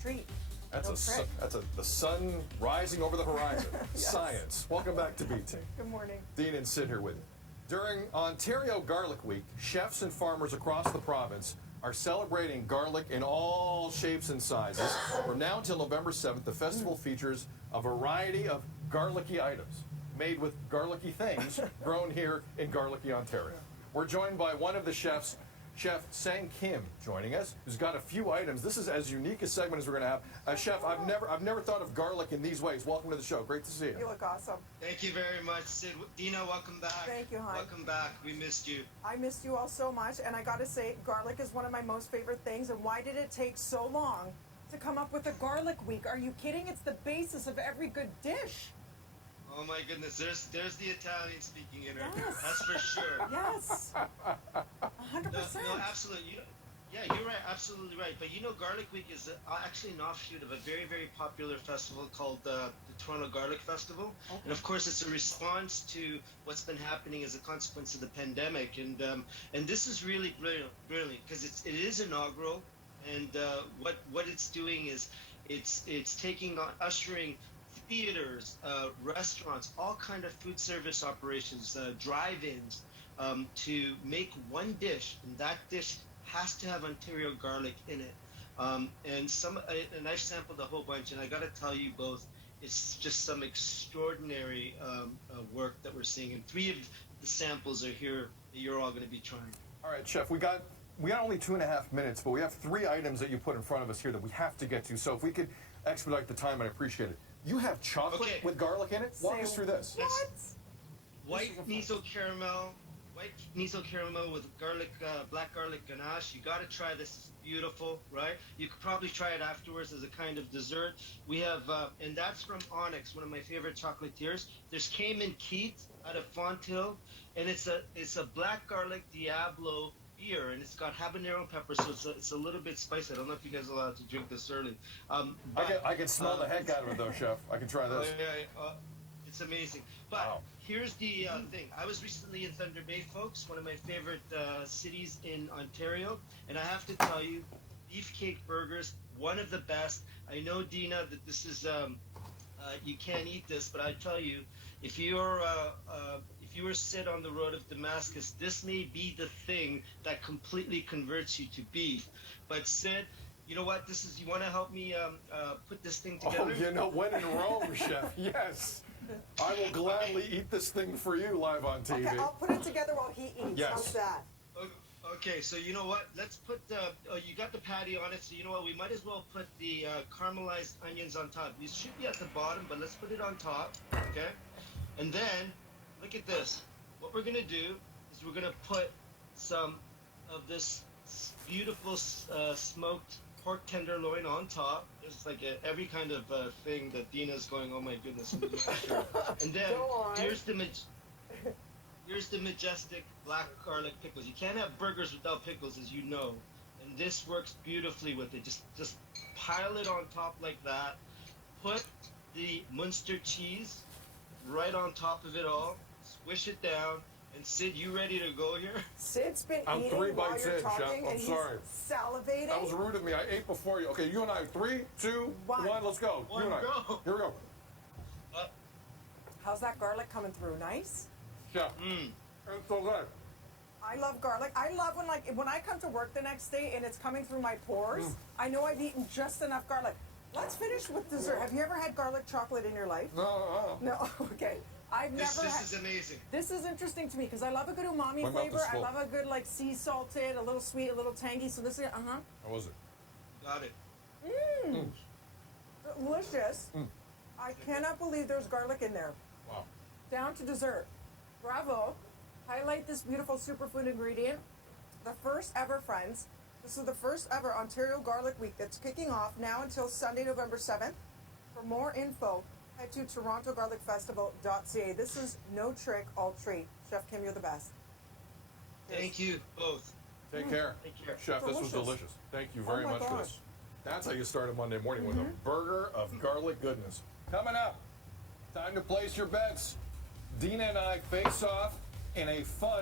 treat. That's the sun rising over the horizon. Yes. Science. Welcome back to Beefcake. Good morning. Dina and Sid here with you. During Ontario Garlic Week, chefs and farmers across the province are celebrating garlic in all shapes and sizes. From now until November 7th, the festival features a variety of garlicky items made with garlicky things grown here in Garlicky, Ontario. We're joined by one of the chefs, Chef Sang Kim, joining us, who's got a few items. This is as unique a segment as we're going to have. Chef, I've never thought of garlic in these ways. Welcome to the show. Great to see you. You look awesome. Thank you very much, Sid. Dina, welcome back. Thank you, hon. Welcome back. We missed you. I missed you all so much, and I got to say, garlic is one of my most favorite things. And why did it take so long to come up with a garlic week? Are you kidding? It's the basis of every good dish. Oh my goodness, there's the Italian speaking in her. Yes. That's for sure. Yes. 100%. No, absolutely. Yeah, you're right, absolutely right. But you know, Garlic Week is actually an offshoot of a very, very popular festival called the Toronto Garlic Festival. Okay. And of course, it's a response to what's been happening as a consequence of the pandemic. And this is really brilliant because it is inaugural. And what it's doing is it's taking on ushering theaters, restaurants, all kind of food service operations, drive-ins, to make one dish, and that dish has to have Ontario garlic in it. And I've sampled a whole bunch, and I got to tell you both, it's just some extraordinary work that we're seeing. And 3 of the samples are here that you're all going to be trying. All right, Chef, we got only 2.5 minutes, but we have 3 items that you put in front of us here that we have to get to. So if we could expedite the time, I'd appreciate it. You have chocolate with garlic in it? Walk us through this. What? White miso caramel with garlic, black garlic ganache. You got to try this. It's beautiful, right? You could probably try it afterwards as a kind of dessert. We have, and that's from Onyx, one of my favorite chocolatiers. There's Kame out of Fonthill, and it's a black garlic Diablo beer, and it's got habanero pepper, so it's a little bit spicy. I don't know if you guys are allowed to drink this early. I can smell the heck out of it, though, Chef. I can try this. It's amazing. But here's the thing. I was recently in Thunder Bay, folks, one of my favorite cities in Ontario, and I have to tell you, Beefcake burgers, one of the best. I know, Dina, that this is you can't eat this, but I tell you, if you were sit on the road of Damascus, this may be the thing that completely converts you to beef. But Sid, you know what? You want to help me put this thing together? Oh, you know, when in Rome, Chef, yes. I will gladly eat this thing for you live on TV. Okay, I'll put it together while he eats. Yes. How's that? Okay, so you know what? Let's put you got the patty on it, so you know what? We might as well put the caramelized onions on top. These should be at the bottom, but let's put it on top, okay? And then, look at this. What we're gonna do is we're gonna put some of this beautiful smoked pork tenderloin on top. It's like every kind of thing that Dina's going, oh my goodness, I'm not sure. And then here's the majestic black garlic pickles. You can't have burgers without pickles, as you know. And this works beautifully with it. Just pile it on top like that. Put the Muenster cheese right on top of it all. Swish it down. And Sid, you ready to go here? Sid's been I'm eating 3 while bites you're in, Chef. talking, I'm and sorry. he's salivating. That was rude of me. I ate before you. Okay, you and I. 3, 2, 1. Let's go. One, you and I. go. Here we go. How's that garlic coming through? Nice? Chef. It's so good. I love garlic. I love when I come to work the next day and it's coming through my pores, I know I've eaten just enough garlic. Let's finish with dessert. Have you ever had garlic chocolate in your life? No. No? Okay. This is amazing. This is interesting to me because I love a good umami flavor. I love a good sea salted, a little sweet, a little tangy. So this is, How was it? Got it. Delicious. I cannot believe there's garlic in there. Wow. Down to dessert. Bravo. Highlight this beautiful superfood ingredient. The first ever, friends. This is the first ever Ontario Garlic Week that's kicking off now until Sunday, November 7th. For more info, head to torontogarlicfestival.ca. This is no trick, all treat. Chef Kim, you're the best. Thank you both. Take care. Take care. Chef, this was Delicious. delicious. Thank you very my much for gosh. this. That's how you start a Monday morning with a burger of garlic goodness. Coming up, time to place your bets. Dina and I face off in a fun